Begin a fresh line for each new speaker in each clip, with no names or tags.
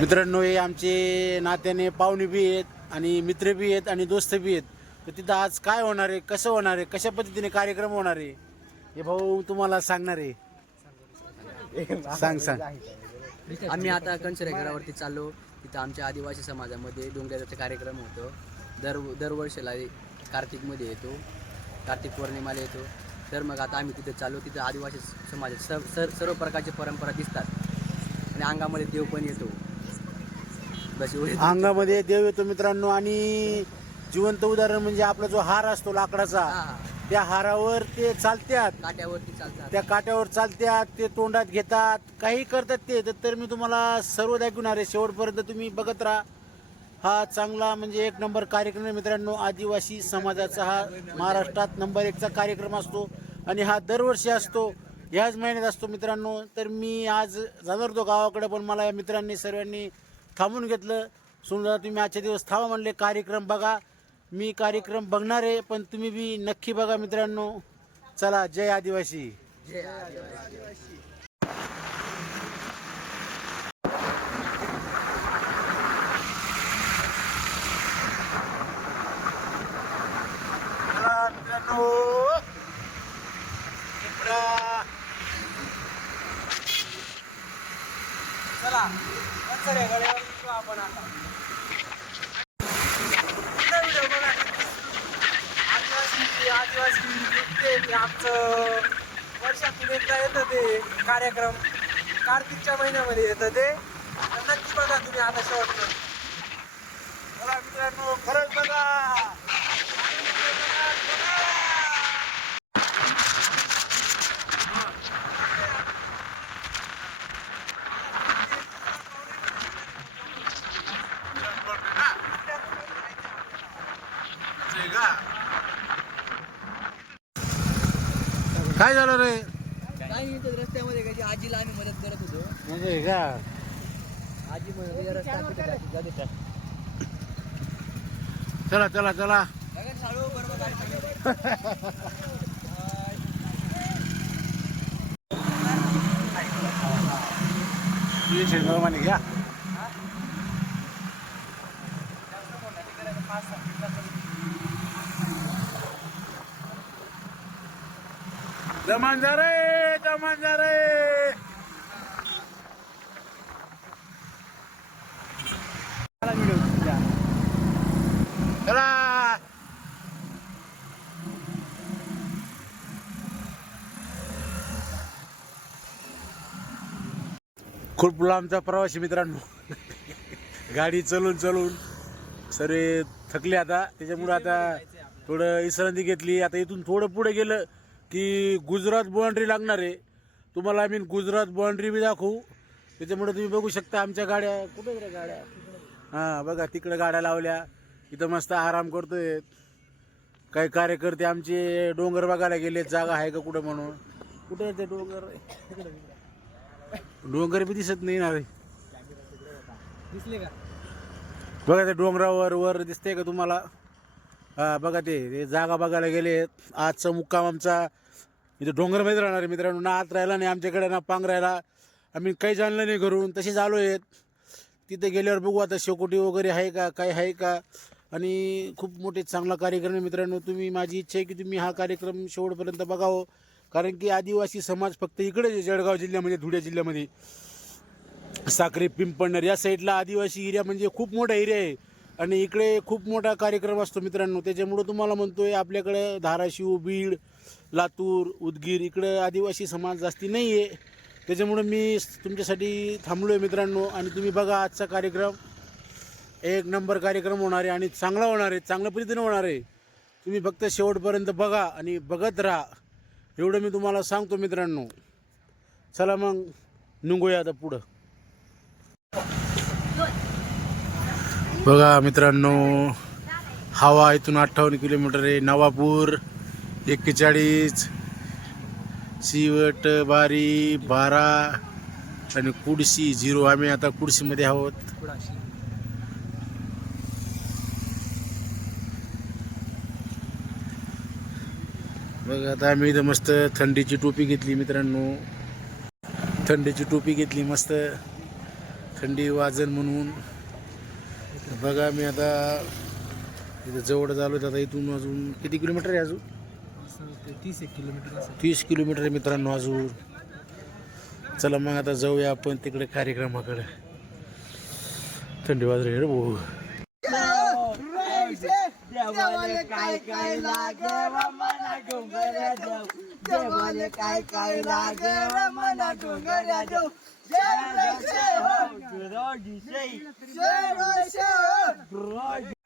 मित्रांनो हे आमचे नात्याने पाहुणे बी आहेत आणि मित्र बी आहेत आणि दोस्त बी आहेत. तर तिथं आज काय होणार आहे कसं होणार आहे कशा पद्धतीने कार्यक्रम होणार आहे हे भाऊ तुम्हाला सांगणार आहे. सांग सांग.
आम्ही आता कंचरे गडावरती चाललो. तिथं आमच्या आदिवासी समाजामध्ये डोंगराचा कार्यक्रम होतो. दर दरवर्षीला कार्तिकमध्ये येतो. कार्तिक पौर्णिमाला येतो. तर मग आता आम्ही तिथं चाललो. तिथं आदिवासी समाजात सर्व सर सर्व प्रकारची परंपरा दिसतात. आणि अंगामध्ये देव पण येतो.
अंगामध्ये देव येतो मित्रांनो आणि जिवंत उदाहरण म्हणजे आपला जो हार असतो लाकडाचा. त्या हारावर ते चालत्यात.
काट्यावरती चालतात.
त्या काट्यावर चालत्यात ते तोंडात घेतात काही करतात ते. तर- तर मी तुम्हाला सर्व दाखवणार आहे. शेवटपर्यंत तुम्ही बघत राहा. हा चांगला म्हणजे एक नंबर कार्यक्रम आहे मित्रांनो. आदिवासी समाजाचा हा महाराष्ट्रात नंबर एकचा कार्यक्रम असतो. आणि हा दरवर्षी असतो. ह्याच महिन्यात असतो मित्रांनो. तर मी आज जाणार होतो गावाकडे पण मला या मित्रांनी सर्वांनी थांबून घेतलं. समजा तुम्ही आजचे दिवस थांबा म्हणले. कार्यक्रम बघा. मी कार्यक्रम बघणार आहे पण तुम्ही बी नक्की बघा मित्रांनो. चला जय आदिवासी.
जय आदिवासी.
चला
शकतो आपण आता. व्हिडिओ बघा. आदिवासी आदिवासी नृत्य आमचं वर्षातून एकदा येतं ते कार्यक्रम. कार्तिकच्या महिन्यामध्ये येतं ते. नक्की बघा तुम्ही आता शेवटपर्यंत.
चला मित्रांनो खरंच बघा. काय झालं रे?
काही इथं रस्त्यामध्ये काही आजीला आम्ही मदत करत होतो.
म्हणजे का
आजी म्हणजे रस्ता कुठे जाते, जाते त्या.
चला चला चला.
गगन साळू बरोबर गाडी चालवते.
शेणमाने घ्या. जा रे जा रे. चला. खूप लांबचा प्रवासी मित्रांनो. गाडी चलून चलून. सर्व थकले आता. त्याच्यामुळे आता थोडं विश्रांती घेतली. आता इथून थोडं पुढे गेलं. की गुजरात बाउंड्री लागणार आहे. तुम्हाला आम्ही गुजरात बाउंड्री बी दाखवू. त्याच्यामुळे तुम्ही बघू शकता आमच्या गाड्या. कुठे रे गाड्या? हां बघा तिकडे गाड्या लावल्या. इथं मस्त आराम करतोय. काही कार्यकर्ते आमचे डोंगर बघायला गेले जागा आहे का कुठं म्हणून? कुठे आहे ते डोंगर? डोंगर बी दिसत नाही ना रे.
दिसले का?
बघा ते डोंगरावर वर दिसते का तुम्हाला? बघा ते ते जागा बघायला गेले. आजचा मुक्काम आमचा इथं डोंगरमध्ये राहणार आहे मित्रांनो. ना आत राहिला नाही आमच्याकडे ना पांग राहिला. आम्ही काही जाणलं नाही घरून. तसेच आलो आहेत. तिथे गेल्यावर बघू आता शेकोटी वगैरे आहे का काय आहे का. आणि खूप मोठे चांगला कार्यक्रम आहे मित्रांनो. तुम्ही माझी इच्छा आहे की तुम्ही हा कार्यक्रम शेवटपर्यंत बघावं. कारण की आदिवासी समाज फक्त इकडेच जळगाव जिल्ह्यामध्ये धुळे जिल्ह्यामध्ये. साक्री पिंपळणर या साईडला आदिवासी एरिया म्हणजे खूप मोठा एरिया आहे. आणि इकडे खूप मोठा कार्यक्रम असतो मित्रांनो. त्याच्यामुळं तुम्हाला म्हणतोय आपल्याकडे धाराशिव बीड लातूर उदगीर इकडं आदिवासी समाज जास्ती नाही आहे त्याच्यामुळं मी तुमच्यासाठी थांबलो आहे मित्रांनो. आणि तुम्ही बघा आजचा कार्यक्रम. एक नंबर कार्यक्रम होणार आहे आणि चांगला होणार आहे चांगल्या पद्धतीने होणार आहे. तुम्ही फक्त शेवटपर्यंत बघा आणि बघत राहा. एवढं मी तुम्हाला सांगतो मित्रांनो. चला मग निघूया आता पुढं. बघा मित्रांनो हवा इथून अठ्ठावन्न किलोमीटर आहे. नवापूर एक्केचाळीस सिवट बारी बारा आणि कुडशी झिरो. आम्ही आता कुडशीमध्ये आहोत. बघा आता आम्ही इथं मस्त थंडीची टोपी घेतली मित्रांनो. थंडीची टोपी घेतली मस्त. थंडी वाजन म्हणून. बघा मी आता इथं जवळ झालो आता इथून अजून किती किलोमीटर आहे अजून?
तीस एक किलोमीटर
तीस किलोमीटर आहे मित्रांनो अजून. चला मग आता जाऊया आपण तिकडे कार्यक्रमाकडे. थंडी वाजली रे भाऊ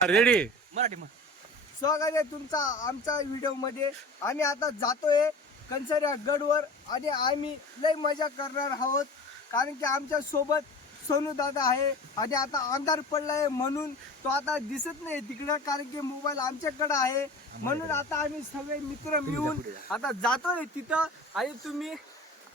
रेडी?
मराठी मग.
स्वागत आहे तुमचा आमच्या व्हिडिओमध्ये. आम्ही आता जातोय कंसऱ्या गडवर आणि आम्ही लय मजा करणार आहोत. कारण की आमच्यासोबत सोनू दादा आहे आणि आता अंधार पडलाय म्हणून तो आता दिसत नाही तिकडं कारण की मोबाईल आमच्याकडे आहे. म्हणून आता आम्ही सगळे मित्र मिळून आता जातोय तिथं. आणि तुम्ही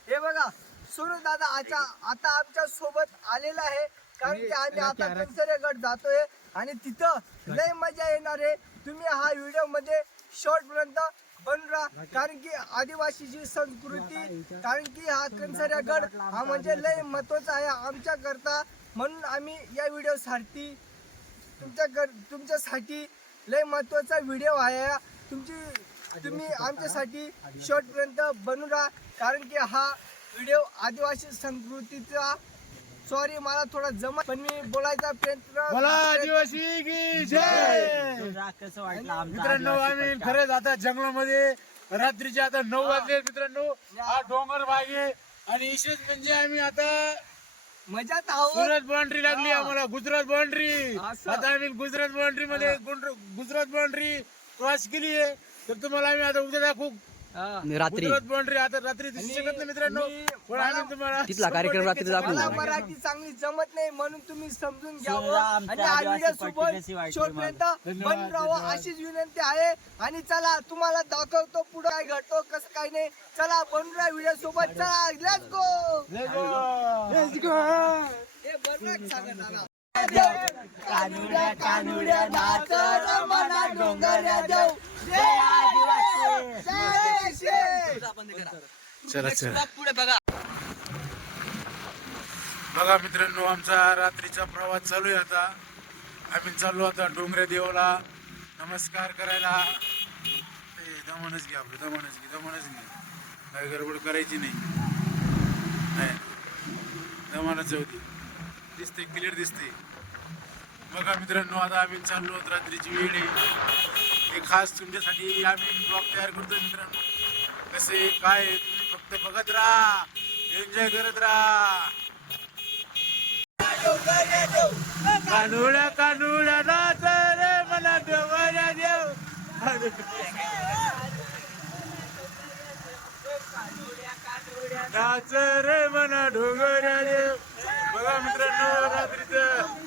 हे बघा सोनू दादा आता आता आमच्यासोबत आलेला आहे कारण की आम्ही आता कंसरेगड जातोय आणि तिथं लय मजा येणार आहे तुम्ही हा व्हिडिओमध्ये शॉर्ट पर्यंत बनून राहा कारण की आदिवासीची संस्कृती कारण की हा कंसऱ्यागड हा म्हणजे लय महत्त्वाचा आहे आमच्या करता म्हणून आम्ही या व्हिडिओ साठी तुमच्या तुमच्यासाठी लय महत्त्वाचा व्हिडिओ आहे. तुमची तुम्ही आमच्यासाठी शॉर्ट पर्यंत बनून राहा कारण की हा व्हिडिओ आदिवासी संस्कृतीचा. सॉरी मला थोडा जमा पण मी बोलायचा प्रयत्न
मला आदिवासी की जय!
कसं वाटलं
मित्रांनो आम्ही खरंच आता जंगलामध्ये रात्रीचे आता नऊ वाजले मित्रांनो. हा डोंगर भाग आहे. आणि विशेष म्हणजे आम्ही आता
मजात आहोत.
सुरत बाउंड्री लागली आम्हाला गुजरात बाउंड्री. आता आम्ही गुजरात बाउंड्री मध्ये गुजरात बाउंड्री क्रॉस केली आहे. तर तुम्हाला आम्ही आता उद्या दाखवू.
रात्री.
बाउंड्री आता रात्री दिसू
आणि
शकत नाही मित्रांनो.
मी-
पण आम्ही तुम्हाला
तिथला कार्यक्रम रात्री दाखवू
मराठी चांगली जमत नाही म्हणून तुम्ही समजून घ्यावं. आणि व्हिडिओ सोबत शेवटपर्यंत बन राहावं अशीच विनंती आहे. आणि चला तुम्हाला दाखवतो पुढे काय घडतो कसं काय नाही. चला बनून राहा व्हिडिओ सोबत. चला लेट्स गो लेट्स हे. कानुड्या कानुड्या नाच रमणा डोंगऱ्या देव जय
चला चला.
पुढे बघा.
बघा मित्रांनो आमचा रात्रीचा प्रवास चालू आहे आता. आम्ही चाललो आता डोंगरे देवाला. नमस्कार करायला. दमनच घ्या आपलं दमनच घे दमनच घे काही गडबड करायची नाही. नाही. दमानच जाऊ दे. दिसते क्लिअर दिसते बघा मित्रांनो आता आम्ही चाललो आहोत रात्रीची वेळ आहे. हे खास तुमच्यासाठी आम्ही ब्लॉग तयार करतोय मित्रांनो. कसे काय तुम्ही फक्त बघत राहा. एन्जॉय करत राहा. कानुळ्या कानुळ्या नाच रे मला देवाला देव. नाच रे मना डोंगऱ्या देव. बघा मित्रांनो रात्रीचं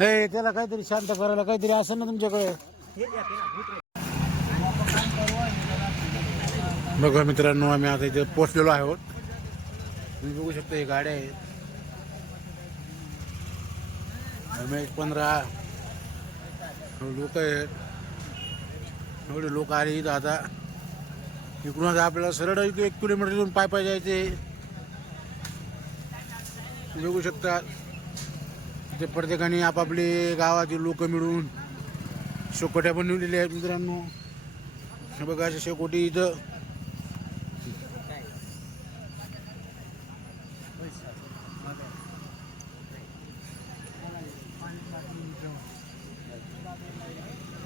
हे त्याला काहीतरी शांत करायला काहीतरी असं ना तुमच्याकडे? बघा मित्रांनो आम्ही आता इथे पोचलेलो आहोत. तुम्ही बघू शकता हे गाड्या आहेत. आम्ही एक पंधरा लोक आहेत. एवढे लोक आले इथं आता. इकडून आता आपल्याला सरळ इथे एक किलोमीटर इथून पाय पाय जायचे. बघू शकता ते प्रत्येकाने आपापले गावातील लोक मिळून शेकोट्या बनवलेल्या आहेत मित्रांनो. हे बघा अशा शेकोटी इथं.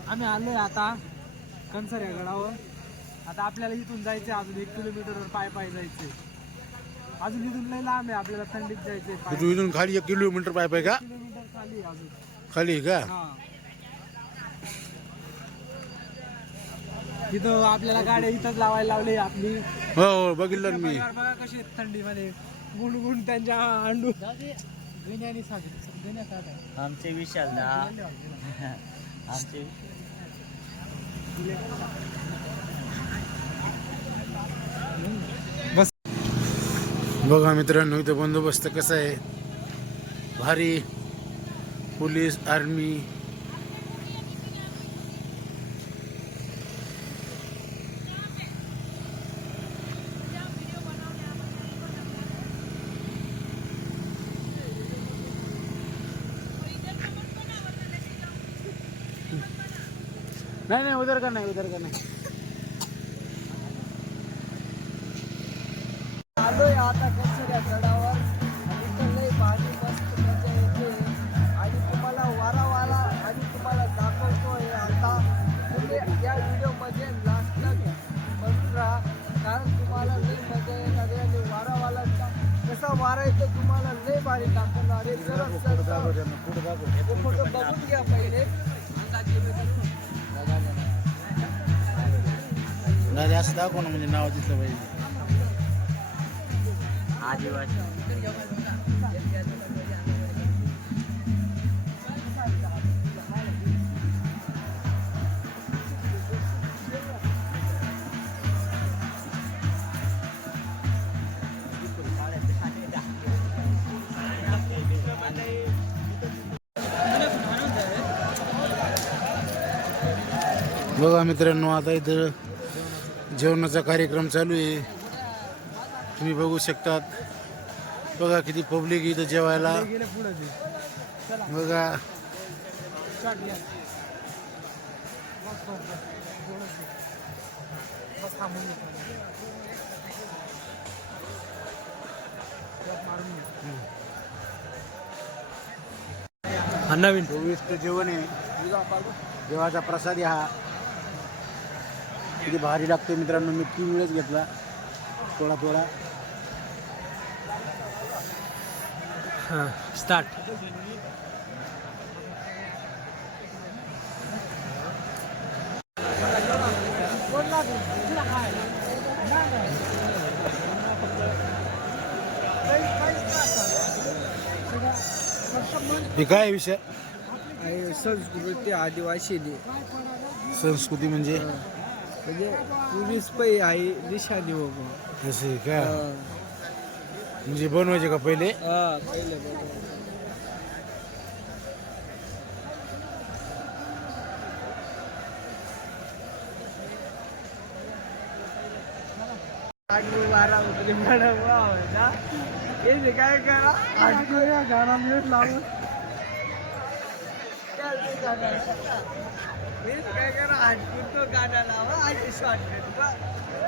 आम्ही आलोय आता कंसर या गडावर. आता आपल्याला इथून जायचं अजून एक किलोमीटरवर पाय पाय जायचंय. अजून इथून लय लांब आहे आपल्याला थंडीत जायचंय पाय.
इथून इथून खाली एक किलोमीटर पाय पाय का?
किलोमीटर खाली आहे अजून.
खाली आहे का?
हा. तिथं आपल्याला गाड्या इथंच लावायला लावली आपली.
हो हो बघितलं ना मी.
बघा कशी आहेत थंडीमध्ये गुणगुण त्यांच्या अंडू. दुनियाने
आमचे विशाल ना आमचे
बघा मित्रांनो इथं बंदोबस्त कसा आहे? भारी पोलीस आर्मी. नाही नाही उधर का नाही उधर का नाही? असं दाखव ना म्हणजे नाव दिसलं पाहिजे.
आदिवासी.
बघा मित्रांनो आता इथं जेवणाचा कार्यक्रम चालू आहे. तुम्ही बघू शकतात. बघा किती पब्लिक इथं जेवायला. बघा.
नवीन
चोवीस जेवण आहे. देवाचा प्रसाद हा. किती भारी लागतो मित्रांनो. मी तीन वेळेस घेतला. थोडा थोडा.
स्टार्ट
हे काय विषय?
संस्कृती आदिवासी.
संस्कृती म्हणजे?
म्हणजे पोलीस पै आहे निशाणी बघू
असे का? म्हणजे बनवायचे का पहिले?
हा पहिले बारा वगैरे मॅडम ना हे काय करा? गाणं म्यूट लावून. हेच काय करा आठवून तो गाणं लावा आणि शॉर्ट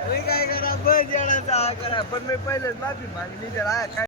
मी काय करा बस येण्याचा हा करा. पण मी पहिलेच माफी मागली जरा. काय